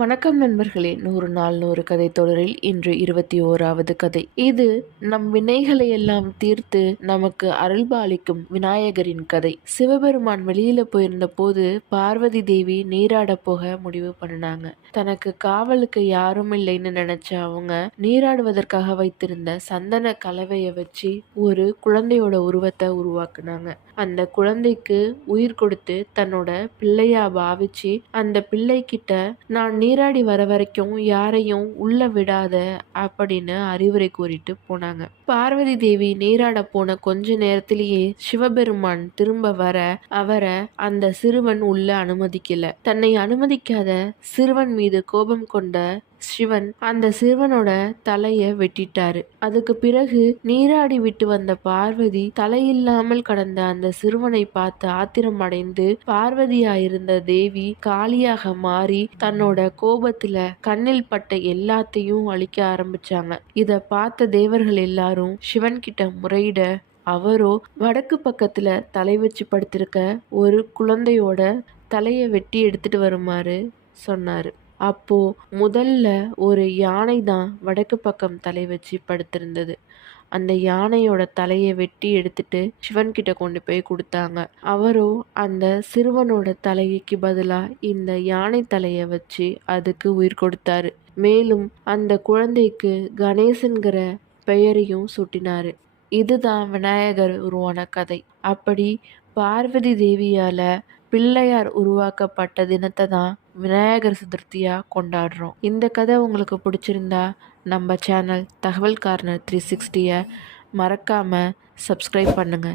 வணக்கம் நண்பர்களே, 100 நாள் 100 கதை தொடரில் இன்று 21வது கதை. இது நம் வினைகளை எல்லாம் தீர்த்து நமக்கு அருள்பாலிக்கும் விநாயகரின் கதை. சிவபெருமான் வெளியில போயிருந்த போது பார்வதி தேவி நீராட போக முடிவு பண்ணினாங்க. தனக்கு காவலுக்கு யாரும் இல்லைன்னு நினைச்ச அவங்க நீராடுவதற்காக வைத்திருந்த சந்தன கலவையை வச்சு ஒரு குழந்தையோட உருவத்தை உருவாக்குனாங்க. அந்த குழந்தைக்கு உயிர் கொடுத்து தன்னோட பிள்ளையா பாவிச்சு அந்த பிள்ளை கிட்ட நான் நீராடி வர வரைக்கும் யாரையும் உள்ள விடாத அப்படின்னு அறிவுரை கூறிட்டு போனாங்க. பார்வதி தேவி நீராட போன கொஞ்ச நேரத்திலேயே சிவபெருமான் திரும்ப வர அவரை அந்த சிறுவன் உள்ள அனுமதிக்கல. தன்னை அனுமதிக்காத சிறுவன் மீது கோபம் கொண்ட சிவன் அந்த சிறுவனோட தலைய வெட்டிட்டாரு. அதுக்கு பிறகு நீராடி விட்டு வந்த பார்வதி தலையில்லாமல் கடந்த அந்த சிறுவனை பார்த்து ஆத்திரம் அடைந்து பார்வதியா இருந்த தேவி காளியாக மாறி தன்னோட கோபத்துல கண்ணில் பட்ட எல்லாத்தையும் அழிக்க ஆரம்பிச்சாங்க. இத பார்த்த தேவர்கள் எல்லாரும் சிவன் கிட்ட முறையிட அவரோ வடக்கு பக்கத்துல தலை வச்சு படுத்திருக்க ஒரு குழந்தையோட தலைய வெட்டி எடுத்துட்டு வருமாறு சொன்னாரு. அப்போ முதல்ல ஒரு யானை தான் வடக்கு பக்கம் தலை வச்சு படுத்திருந்தது. அந்த யானையோட தலையை வெட்டி எடுத்துட்டு சிவன் கிட்ட கொண்டு போய் கொடுத்தாங்க. அவரோ அந்த சிறுவனோட தலைக்கு பதிலா இந்த யானை தலையை வச்சு அதுக்கு உயிர் கொடுத்தாரு. மேலும் அந்த குழந்தைக்கு கணேசன்கிற பெயரையும் சூட்டினாரு. இதுதான் விநாயகர் உருவான கதை. அப்படி பார்வதி தேவியால பிள்ளையார் உருவாக்கப்பட்ட தினத்தை தான் விநாயகர் சதுர்த்தியா கொண்டாடுறோம். இந்த கதை உங்களுக்கு பிடிச்சிருந்தா நம்ம சேனல் தகவல் கார்னர் 360 மறக்காம சப்ஸ்கிரைப் பண்ணுங்க.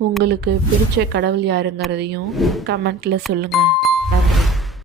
உங்களுக்கு பிடிச்ச கடவுள் யாருங்கிறதையும் கமெண்ட்ல சொல்லுங்க. நன்றி.